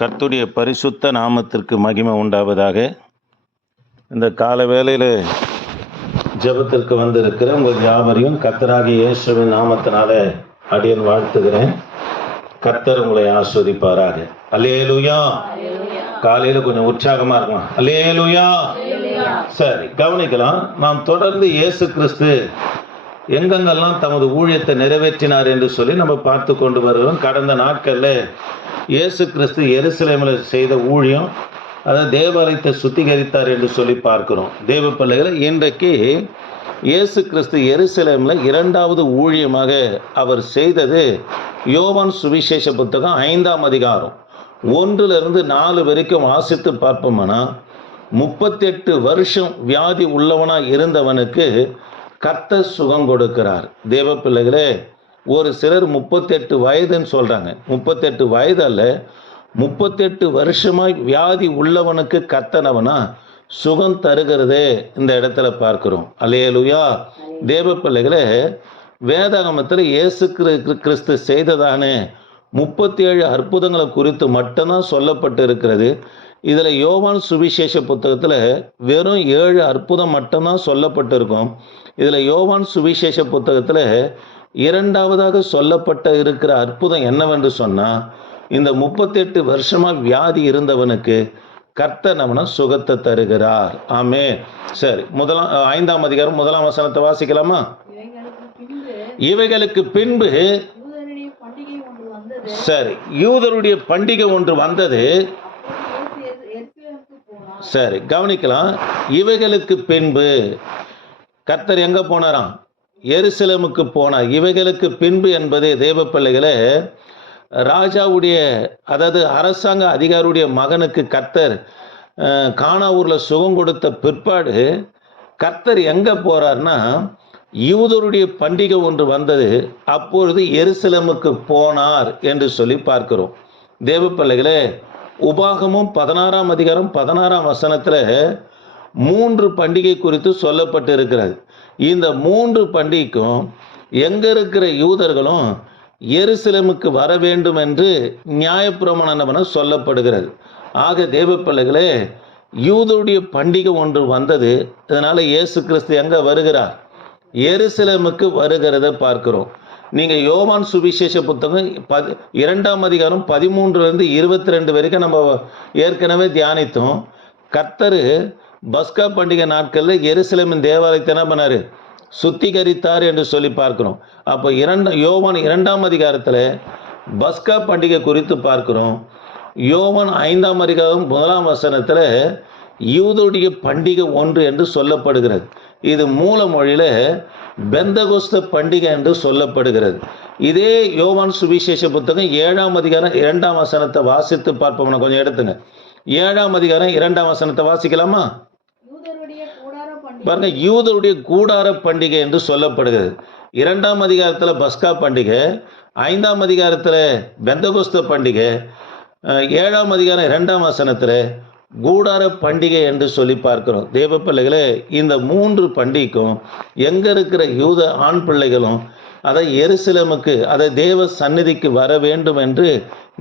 கர்த்துடைய பரிசுத்த நாமத்திற்கு மகிமை உண்டாவதாக. இந்த கால வேளையில் ஜெபத்திற்கு வந்திருக்கிற உங்கள் யாவரையும் கர்த்தராகிய இயேசுவின் நாமத்தினால அடியன் வாழ்த்துகிறேன். கர்த்தர் உங்களை ஆஸ்வதிப்பாராக. அல்லேலூயா. காலையில் கொஞ்சம் உற்சாகமா இருக்கும்? அல்லேலூயா. சரி கவனிக்கலாம். நாம் தொடர்ந்து இயேசு கிறிஸ்து எங்கெங்கெல்லாம் தமது ஊழியத்தை நிறைவேற்றினார் என்று சொல்லி நம்ம பார்த்து கொண்டு வருகிறோம். கடந்த நாட்களில் இயேசு கிறிஸ்து எருசலேமில் செய்த ஊழியம் அதாவது தேவாலயத்தை சுத்திகரித்தார் என்று சொல்லி பார்க்கிறோம். தேவ பிள்ளைகளை இன்றைக்கு இயேசு கிறிஸ்து எருசலேமில் இரண்டாவது ஊழியமாக அவர் செய்தது யோவான் சுவிசேஷ புத்தகம் ஐந்தாம் அதிகாரம். ஒன்றிலிருந்து நாலு வரைக்கும் வாசித்து பார்ப்போம்னா முப்பத்தெட்டு வருஷம் வியாதி உள்ளவனாக இருந்தவனுக்கு கத்த சுகம் கொடுக்கிறார். தேவ பிள்ளைகளே ஒரு சிலர் முப்பத்தெட்டு வயதுன்னு சொல்கிறாங்க முப்பத்தெட்டு வயது அல்ல முப்பத்தெட்டு வருஷமாய் வியாதி உள்ளவனுக்கு கத்தனவனா சுகம் தருகிறதே இந்த இடத்துல பார்க்குறோம். அலையலுயா தேவ பிள்ளைகளே வேதாகமத்தில் இயேசு கிறிஸ்து செய்ததானே முப்பத்தி ஏழு அற்புதங்களை குறித்து மட்டும்தான் சொல்லப்பட்டு இருக்கிறது இதில் யோவான் சுவிசேஷ புத்தகத்தில் வெறும் ஏழு அற்புதம் மட்டும்தான் சொல்லப்பட்டிருக்கும். இதில் யோவான் சுவிசேஷ புத்தகத்தில் இரண்டாவதாக சொல்லப்பட்ட இருக்கிற அற்புதம் என்னவென்று சொன்னால் இந்த முப்பத்தெட்டு வருஷமாக வியாதி இருந்தவனுக்கு கர்த்தர் நம்மன சுகத்தை தருகிறார். ஆமே சரி முதலாம் ஐந்தாம் அதிகாரம் முதலாம் வசனத்தை வாசிக்கலாமா? இவைகளுக்கு பின்பு சரி யூதருடைய பண்டிகை ஒன்று வந்தது அப்போது இயேசு எரு- எருசலேமுக்கு போனார் சரி கவனிக்கலாம். இவைகளுக்கு பின்பு கர்த்தர் எங்க போனாராம்? எருசலமுக்கு போனார். இவைகளுக்கு பின்பு என்பது தேவ பிள்ளைகளே ராஜாவுடைய அதாவது அரசாங்க அதிகாரியுடைய மகனுக்கு கர்த்தர் காணாவூரில் சுகம் கொடுத்த பிற்பாடு கர்த்தர் எங்கே போகிறார்னா யூதருடைய பண்டிகை ஒன்று வந்தது. அப்பொழுது எருசலமுக்கு போனார் என்று சொல்லி பார்க்கிறோம். தேவ பிள்ளைகளே உபாகமும் பதினாறாம் அதிகாரம் பதினாறாம் வசனத்தில் மூன்று பண்டிகை குறித்து சொல்லப்பட்டு இருக்கிறது இந்த மூன்று பண்டிகைக்கும் எங்கே இருக்கிற யூதர்களும் எருசலமுக்கு வர வேண்டும் என்று நியாயப்பிரமாணம் சொல்லப்படுகிறது. ஆக தேவ பிள்ளைகளே யூதருடைய பண்டிகை ஒன்று வந்தது. இதனால் இயேசு கிறிஸ்து எங்கே வருகிறார்? எருசலமுக்கு வருகிறத பார்க்கிறோம். நீங்கள் யோவான் சுவிசேஷ புத்தகம் பதி இரண்டாம் அதிகாரம் பதிமூன்றுலேருந்து இருபத்தி ரெண்டு வரைக்கும் நம்ம ஏற்கனவே தியானித்தோம். கர்த்தர் பஸ்கா பண்டிகை நாட்களில் எருசலேமின் தேவாலயத்தை என்ன பண்ணார்? சுத்திகரித்தார் என்று சொல்லி பார்க்கிறோம். அப்போ இரண்டு யோவான் இரண்டாம் அதிகாரத்தில் பஸ்கா பண்டிகை குறித்து பார்க்கிறோம். யோவான் ஐந்தாம் அதிகாரம் முதலாம் வசனத்தில் யூதருடைய பண்டிகை ஒன்று என்று சொல்லப்படுகிறது. இது மூல மொழியில் பெந்தகோஸ்த பண்டிகை என்று சொல்லப்படுகிறது. இதே யோவான் சுவிசேஷ புத்தகம் ஏழாம் அதிகாரம் இரண்டாம் வசனத்தை வாசித்து பார்ப்போம்னா கொஞ்சம் எடுத்துங்க. ஏழாம் அதிகாரம் இரண்டாம் வசனத்தை வாசிக்கலாமா? பாருங்க யூதருடைய கூடார பண்டிகை என்று சொல்லப்படுகிறது. இரண்டாம் அதிகாரத்தில் பஸ்கா பண்டிகை ஐந்தாம் அதிகாரத்தில் பெந்தகோஸ்த பண்டிகை ஏழாம் அதிகாரம் இரண்டாம் வசனத்தில் கூடார பண்டிகை என்று சொல்லி பார்க்கிறோம். தேவ பிள்ளைகளே இந்த மூன்று பண்டிகைக்கும் எங்கே இருக்கிற யூத ஆண் பிள்ளைகளும் அதை எருசலேமுக்கு அதை தேவ சந்நிதிக்கு வர வேண்டும் என்று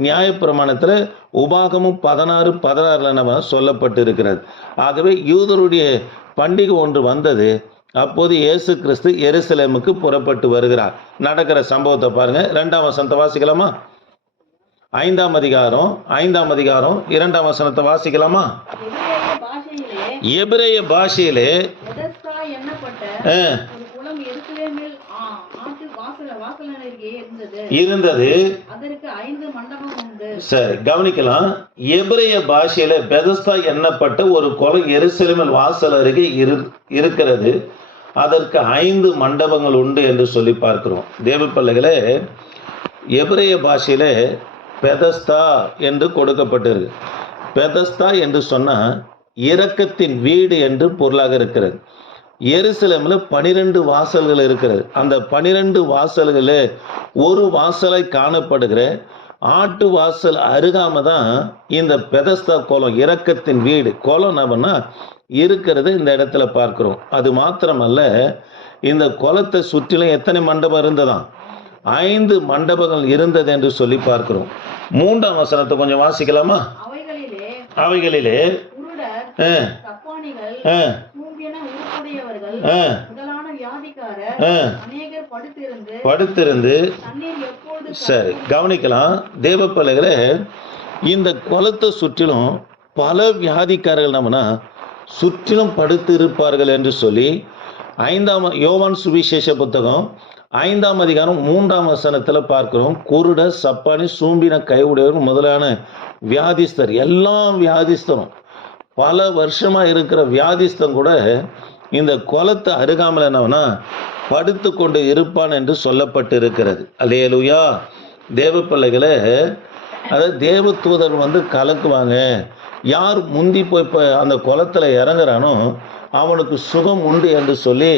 நியாயப்பிரமாணத்தில் உபாகமும் பதினாறு பதினாறுல நம்ம சொல்லப்பட்டு இருக்கிறது ஆகவே யூதருடைய பண்டிகை ஒன்று வந்தது. அப்போது இயேசு கிறிஸ்து எருசலேமுக்கு புறப்பட்டு வருகிறார். நடக்கிற சம்பவத்தை பாருங்க. ரெண்டாம் வசந்த வாசிக்கலாமா? ஐந்தாம் அதிகாரம் ஐந்தாம் அதிகாரம் இரண்டாம் வசனத்தை வாசிக்கலாமா? எபிரேய பாஷையிலே இருந்தது. சரி கவனிக்கலாம். எபிரேய பாஷையில பெதஸ்தா எண்ணப்பட்ட ஒரு குளம் எருசலேமில் வாசல் அருகே இரு இருக்கிறது. அதற்கு ஐந்து மண்டபங்கள் உண்டு என்று சொல்லி பார்க்கிறோம். தேவ பிள்ளைகளே எபிரேய பாஷையில பெதஸ்தா என்று கொடுக்கப்பட்டிருக்கு பெதஸ்தா என்று சொன்னால் இரக்கத்தின் வீடு என்று பொருளாக இருக்கிறது. எருசலேமில் பனிரெண்டு வாசல்கள் இருக்கிறது. அந்த பனிரெண்டு வாசல்களில் ஒரு வாசலை காணப்படுகிற ஆட்டு வாசல் அருகாம தான் இந்த பெதஸ்தா குளம் இரக்கத்தின் வீடு. குளம் நம்மனா இருக்கிறது இந்த இடத்துல பார்க்குறோம். அது மாத்திரமல்ல இந்த குளத்தை சுற்றிலும் எத்தனை மண்டபம் இருந்ததான் ஐந்து மண்டபங்கள் இருந்தது என்று சொல்லி பார்க்கிறோம். மூன்றாம் வசனத்தை கொஞ்சம் வாசிக்கலாமா? அவைகளிலே படுத்திருந்து சரி கவனிக்கலாம். தேவ பிள்ளைகளே இந்த குளத்தை சுற்றிலும் பல வியாதிக்காரர்கள் நம்மனா சுற்றிலும் படுத்து இருப்பார்கள் என்று சொல்லி ஐந்தாம் யோவான் சுவிசேஷ புத்தகம் ஐந்தாம் அதிகாரம் மூன்றாம் வசனத்தில் பார்க்கிறோம். குருட சப்பானி சூம்பின கைவுடையவர் முதலான வியாதிஸ்தர். எல்லா வியாதிஸ்தரும். பல வருஷமாக இருக்கிற வியாதிஸ்தம் கூட இந்த குளத்தை அருகாமல் என்னவனா படுத்து கொண்டு இருப்பான் என்று சொல்லப்பட்டு இருக்கிறது அல்லேலுயா. தேவ பிள்ளைகளை அதாவது தேவ தூதர் வந்து கலக்குவாங்க. யார் முந்தி போய் இப்போ அந்த குளத்தில் இறங்குறானோ அவனுக்கு சுகம் உண்டு என்று சொல்லி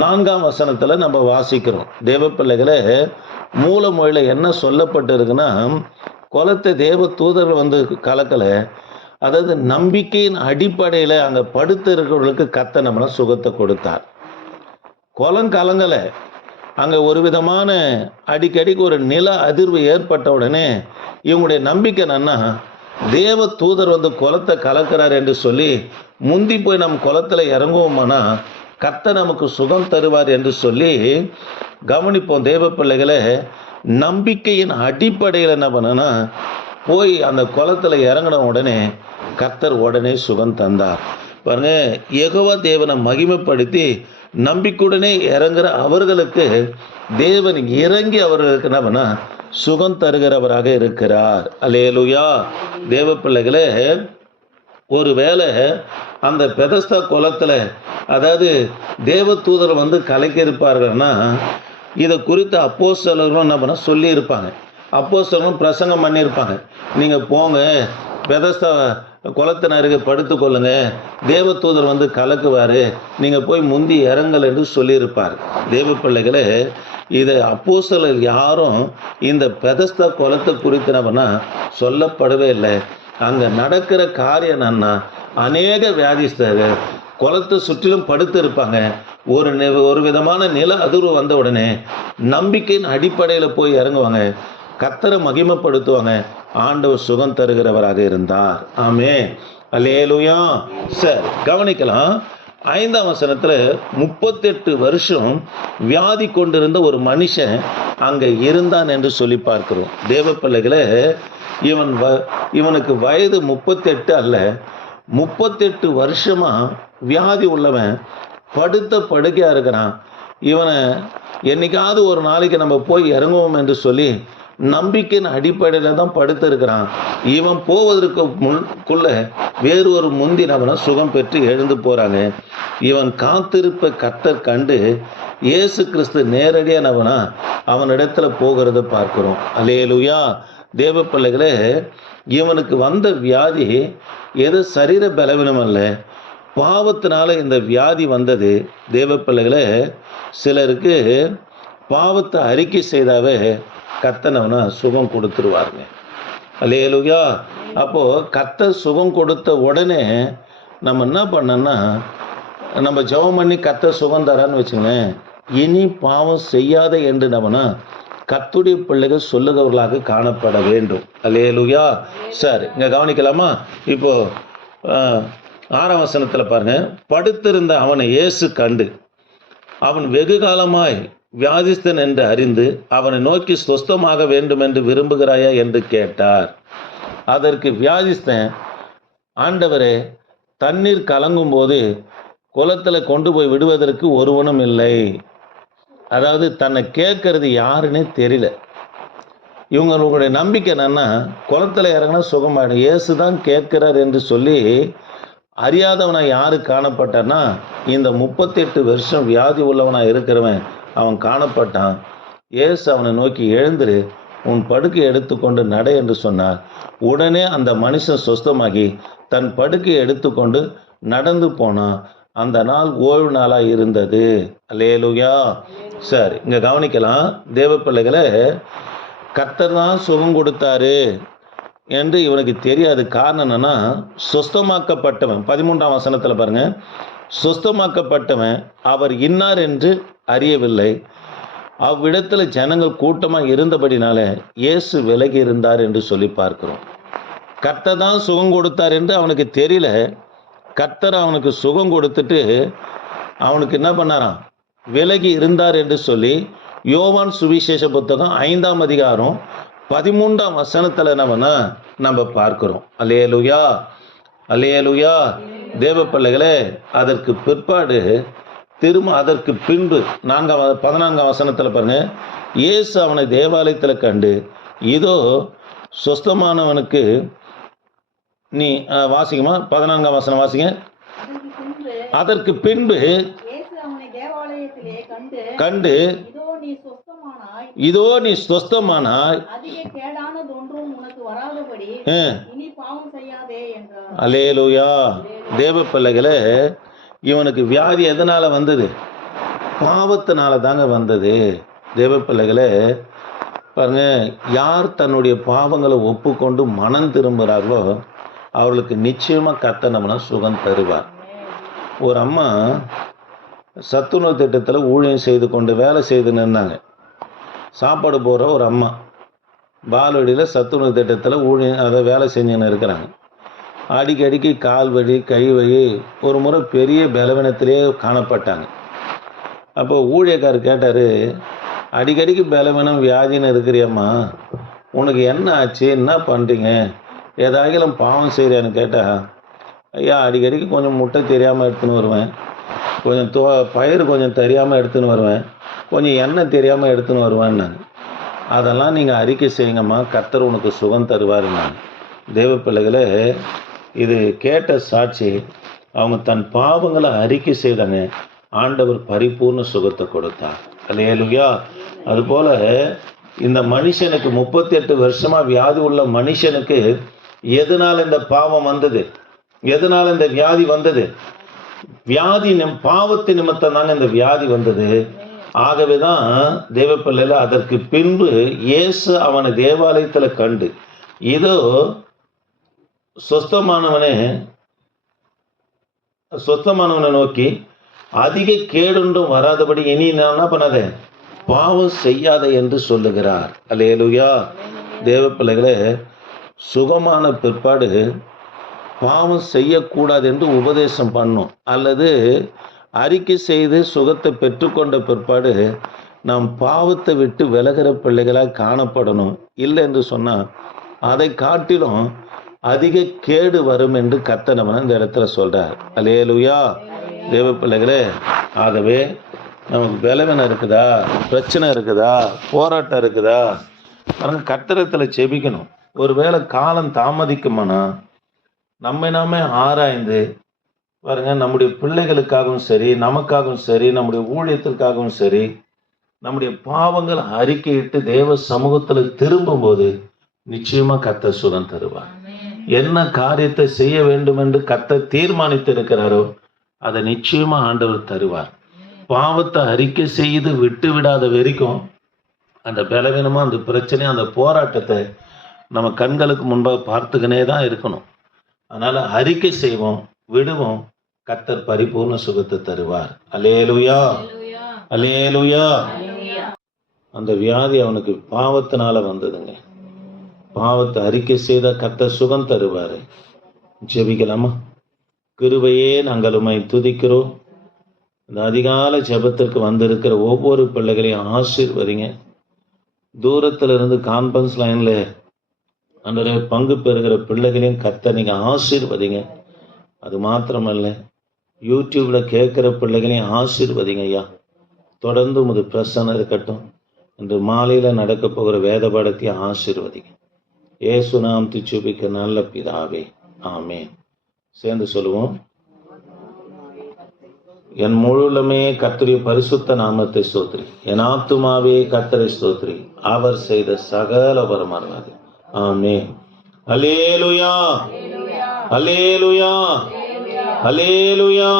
நான்காம் வசனத்தில் நம்ம வாசிக்கிறோம். தேவ பிள்ளைகளை மூல மொழியில் என்ன சொல்லப்பட்டு இருக்குன்னா குளத்தை தேவ தூதர்கள் வந்து கலக்கலை. அதாவது நம்பிக்கையின் அடிப்படையில் அங்கே படுத்து இருக்கிறவர்களுக்கு கத்த நம்மளை சுகத்தை கொடுத்தார். குளம் கலங்கலை. அங்கே ஒரு விதமான அடிக்கடிக்கு ஒரு நில அதிர்வு ஏற்பட்ட உடனே இவங்களுடைய நம்பிக்கை என்னன்னா தேவ தூதர் வந்து குலத்தை கலக்கிறார் என்று சொல்லி முந்தி போய் நம் குளத்தில் இறங்குவோமானா கர்த்த நமக்கு சுகம் தருவார் என்று சொல்லி கவனிப்போம். தேவ பிள்ளைகளை நம்பிக்கையின் அடிப்படையில் என்ன பண்ணனா போய் அந்த குளத்தில் இறங்கின உடனே கர்த்தர் உடனே சுகம் தந்தார். பாருங்க எகவா தேவனை மகிமைப்படுத்தி நம்பிக்கையுடனே இறங்குற அவர்களுக்கு தேவன் இறங்கி அவர்களுக்கு என்ன பண்ணா சுகம் தருகிறவராக இருக்கிறார். அலேலுயா தேவ பிள்ளைகளே ஒருவேளை அந்த பெதஸ்தா குளத்தில் அதாவது தேவதூதர் வந்து கலக்கியிருப்பார்கள்னா இதை குறித்து அப்போஸ்தலர்களும் என்ன பண்ண சொல்லியிருப்பாங்க. அப்போஸ்தலரும் பிரசங்கம் பண்ணியிருப்பாங்க. நீங்கள் போங்க பெதஸ்தா குளத்தின் அருகே படுத்துக்கொள்ளுங்க தேவதூதர் வந்து கலக்குவார் நீங்கள் போய் முந்தி இறங்கல் என்று சொல்லியிருப்பார். தேவ பிள்ளைகளே இதை அப்போஸ்தலர் யாரும் இந்த பெதஸ்தா குளத்தை குறித்து என்ன பண்ணால் சொல்லப்படவே இல்லை. அங்கே நடக்கிற காரியம் என்னன்னா அநேக வியாதிஸ்தர் குளத்தை சுற்றிலும் படுத்து இருப்பாங்க. ஒரு ஒரு விதமான நில அதிர்வு வந்த உடனே நம்பிக்கையின் அடிப்படையில் போய் இறங்குவாங்க. கத்தரை மகிமைப்படுத்துவாங்க. ஆண்டவர் சுகம் தருகிறவராக இருந்தார். ஆமே அல்லேலுயா. சார் கவனிக்கலாம். ஐந்தாம் வசனத்தில் முப்பத்தெட்டு வருஷம் வியாதி கொண்டிருந்த ஒரு மனுஷன் அங்கே இருந்தான் என்று சொல்லி பார்க்கிறோம். தேவ பிள்ளைகளை இவன் வ இவனுக்கு வயது முப்பத்தெட்டு அல்ல. முப்பத்தெட்டு வருஷமா வியாதி உள்ளவன் படுத்த படுக்கையாக இருக்கிறான். இவனை என்னைக்காவது ஒரு நாளைக்கு நம்ம போய் இறங்குவோம் என்று சொல்லி நம்பிக்கையின் அடிப்படையில் தான் படுத்திருக்கிறான் இவன் போவதற்கு முன்குள்ள வேறு ஒரு முந்தினவனை சுகம் பெற்று எழுந்து போறாங்க இவன் காத்திருப்ப கத்தர் கண்டு இயேசு கிறிஸ்து நேரடியானவனா அவனிடத்துல போகிறத பார்க்கிறோம். அலேலுயா தேவ பிள்ளைகளே இவனுக்கு வந்த வியாதி எது சரீர பலவீனம் அல்ல. பாவத்தினால இந்த வியாதி வந்தது. தேவ பிள்ளைகளே சிலருக்கு பாவத்தை அறிக்கை செய்தாவே கத்தனவனா சுகம் கொடுத்துருவாருங்க. அல்லேலுயா. அப்போது கத்த சுகம் கொடுத்த உடனே நம்ம என்ன பண்ணோம்னா நம்ம ஜெபம் பண்ணி கத்த சுகம் தரான்னு வச்சுங்களேன் இனி பாவம் செய்யாத என்று நம்மனா கத்துடைய பிள்ளைகள் சொல்லுகிறவர்களாக காணப்பட வேண்டும். அல்லேலுயா. சரி இங்கே கவனிக்கலாமா? இப்போ ஆறாம் வசனத்தில் பாருங்க படுத்திருந்த அவனை இயேசு கண்டு அவன் வெகு காலமாய் வியாதிஸ்தன் என்று அறிந்து அவனை நோக்கி சொஸ்தமாக வேண்டும் என்று விரும்புகிறாயா என்று கேட்டார். அதற்கு வியாதிஸ்தன் ஆண்டவரே தண்ணீர் கலங்கும் போது குளத்தில் கொண்டு போய் விடுவதற்கு ஒருவனும் இல்லை. அதாவது தன்னை கேட்கறது யாருன்னே தெரியல. இவங்களுடைய நம்பிக்கை என்னன்னா குளத்தில் இறங்கினா சுகமாயிடும். இயேசு தான் கேட்கிறார் என்று சொல்லி அறியாதவனாக யாரு காணப்பட்டான்னா இந்த முப்பத்தெட்டு வருஷம் வியாதி உள்ளவனாக இருக்கிறவன் அவன் காணப்பட்டான். இயேசு அவனை நோக்கி எழுந்திரு உன் படுக்கை எடுத்துக்கொண்டு நட என்று சொன்னார். உடனே அந்த மனுஷன் சொஸ்தமாகி தன் படுக்கையை எடுத்துக்கொண்டு நடந்து போனான். அந்த நாள் ஓய்வு நாளாக இருந்தது. அல்லேலுயா. சரி இங்கே கவனிக்கலாம். தேவ பிள்ளைகளை கத்தர் தான் சுகம் கொடுத்தாரு என்று இவனுக்கு தெரியாது காரணம் என்னன்னா சுஸ்தமாக்கப்பட்டவன். பதிமூன்றாம் வசனத்தில் பாருங்கள் சுஸ்தமாக்கப்பட்டவன் அவர் இன்னார் என்று அறியவில்லை. அவ்விடத்தில் ஜனங்கள் கூட்டமாக இருந்தபடினால இயேசு விலகி இருந்தார் என்று சொல்லி பார்க்கிறோம். கர்த்தர் தான் சுகம் கொடுத்தார் என்று அவனுக்கு தெரியல. கர்த்தர் அவனுக்கு சுகம் கொடுத்துட்டு அவனுக்கு என்ன பண்ணாராம்? விலகி இருந்தார் என்று சொல்லி யோவான் சுவிசேஷ புத்தகம் ஐந்தாம் அதிகாரம் பதிமூன்றாம் வசனத்தில் என்ன பண்ண நம்ம பார்க்கிறோம். அலேலுயா அலேலுயா தேவ பிள்ளைகளே அதற்கு பிற்பாடு திரும்ப அதற்கு பின்பு நான்காம் பதினான்காம் வசனத்தில் பாருங்க. இயேசு அவனை தேவாலயத்தில் கண்டு இதோ சொஸ்தமானவனுக்கு நீ வாசிக்குமா? பதினான்காம் வசனம் வாசிங்க. அதற்கு பின்பு கண்டு இதோ நீ சொஸ்தமானாய். அலேலுயா தேவ இவனுக்கு வியாதி எதனால் வந்தது? பாவத்தினால தாங்க வந்தது. தேவ பிள்ளைகளே பாருங்க யார் தன்னுடைய பாவங்களை ஒப்புக்கொண்டு மனம் திரும்புகிறார்களோ அவர்களுக்கு நிச்சயமாக கத்தனம்னா சுகம் தருவார். ஒரு அம்மா சத்துணவு திட்டத்தில் ஊழியம் செய்து கொண்டு வேலை செய்து நின்னாங்க சாப்பாடு போகிற ஒரு அம்மா பால்வடியில் சத்துணவு திட்டத்தில் ஊழியம் அதை வேலை செஞ்சுன்னு இருக்கிறாங்க. அடிக்கடிக்கு கால் வலி கை வலி ஒரு முறை பெரிய பலவீனத்திலே காணப்பட்டாங்க. அப்போ ஊழியக்கார் கேட்டார் அடிக்கடிக்கு பலவீனம் வியாதின்னு இருக்கிறியம்மா. உனக்கு என்ன ஆச்சு? என்ன பண்ணுறீங்க ஏதாகிலும் பாவம் செய்கிறியான்னு கேட்டால் ஐயா அடிக்கடிக்கு கொஞ்சம் முட்டை தெரியாமல் எடுத்துன்னு வருவேன். கொஞ்சம் தோ பயிர் கொஞ்சம் தெரியாமல் எடுத்துன்னு வருவேன். கொஞ்சம் எண்ணெய் தெரியாமல் எடுத்துன்னு வருவேன்னாங்க. அதெல்லாம் நீங்கள் அறிக்கை செய்யுங்கம்மா. கத்தர் உனக்கு சுகம் தருவாருன்னாங்க. தேவ பிள்ளைகளே இது கேட்ட சாட்சி அவங்க தன் பாவங்களை அறிக்கை செய்தாங்க. ஆண்டவர் பரிபூர்ண சுகத்தை கொடுத்தார். அல்லேலுயா. அதுபோல இந்த மனுஷனுக்கு முப்பத்தி எட்டு வருஷமா வியாதி உள்ள மனுஷனுக்கு எதனால் இந்த பாவம் வந்தது? எதனால் இந்த வியாதி வந்தது? வியாதி நிம் பாவத்து நிமித்தம் தாங்க இந்த வியாதி வந்தது. ஆகவே தான் தேவப்பிள்ளையில் அதற்கு பின்பு இயேசு அவனை தேவாலயத்தில் கண்டு இதோ சொஸ்தமானவனே சொஸ்தமானவனை நோக்கி அதிக கேடுண்டும் வராதபடி இனி நான் என்ன பண்ணாத? பாவம் செய்யாத என்று சொல்லுகிறார். அல்லேலுயா. தேவ பிள்ளைகளே சுகமான பிற்பாடு பாவம் செய்யக்கூடாது என்று உபதேசம் பண்ணும். அல்லது அறிக்கை செய்து சுகத்தை பெற்றுக்கொண்ட பிற்பாடு நாம் பாவத்தை விட்டு விலகிற பிள்ளைகளாக காணப்படணும். இல்லை என்று சொன்னால் அதை காட்டிலும் அதிக கேடு வரும் என்று கத்தனவன் இந்த இடத்துல சொல்கிறார் அலேலுயா தேவ பிள்ளைகளே ஆகவே நமக்கு பலவீனம் இருக்குதா? பிரச்சனை இருக்குதா? போராட்டம் இருக்குதா? பாருங்க கத்திரத்தில் செபிக்கணும் ஒருவேளை காலம் தாமதிக்குமானா நம்மை நாமே ஆராய்ந்து பாருங்க நம்முடைய பிள்ளைகளுக்காகவும் சரி நமக்காகவும் சரி நம்முடைய ஊழியத்திற்காகவும் சரி நம்முடைய பாவங்கள் அறிக்கையிட்டு தேவ சமூகத்தில் திரும்பும்போது நிச்சயமாக கத்த சுகம் தருவார். என்ன காரியத்தை செய்ய வேண்டும் என்று கத்த தீர்மானித்து இருக்கிறாரோ அதை நிச்சயமா ஆண்டவர் தருவார். பாவத்தை அறிக்கை செய்து விட்டு விடாத வரைக்கும் அந்த பலவீனமா அந்த பிரச்சனை அந்த போராட்டத்தை நம்ம கண்களுக்கு முன்பாக பார்த்துக்கினே தான் இருக்கணும். அதனால அறிக்கை செய்வோம் விடுவோம் கத்தர் பரிபூர்ண சுகத்தை தருவார். அலேலுயா அலேலுயா அந்த வியாதி அவனுக்கு பாவத்தினால வந்ததுங்க. பாவத்தை அறிக்கை செய்த கத்த சுகம் தருவாரு. ஜெபிக்கலாமா? கிருபையே நாங்கள் உமை துதிக்கிறோம். இந்த அதிகால ஜெபத்திற்கு வந்திருக்கிற ஒவ்வொரு பிள்ளைகளையும் ஆசீர்வதிங்க. தூரத்துல இருந்து கான்பரன்ஸ் லைன்ல அந்த பங்கு பெறுகிற பிள்ளைகளையும் கத்த நீங்க ஆசீர்வதிங்க. அது மாத்திரமல்ல யூடியூப்ல கேட்குற பிள்ளைகளையும் ஆசீர்வதிங்க ஐயா. தொடர்ந்து உமது பிரசன்னம் இருக்கட்டும். இன்று மாலையில நடக்க போகிற வேத பாடத்தையும் ஆசீர்வதிங்க. ஏசு நாம் திச்சுபிக்க நல்ல பிதாவே. ஆமென். சேர்ந்து சொல்லுவோம். என் முழுலமே கர்த்தருடைய பரிசுத்த நாமத்தை ஸ்தோத்ரி என் ஆத்துமாவே கர்த்தரை ஸ்தோத்ரி அவர் செய்த சகல பரமானது ஆமே அலேலுயா அலேலுயா அலேலுயா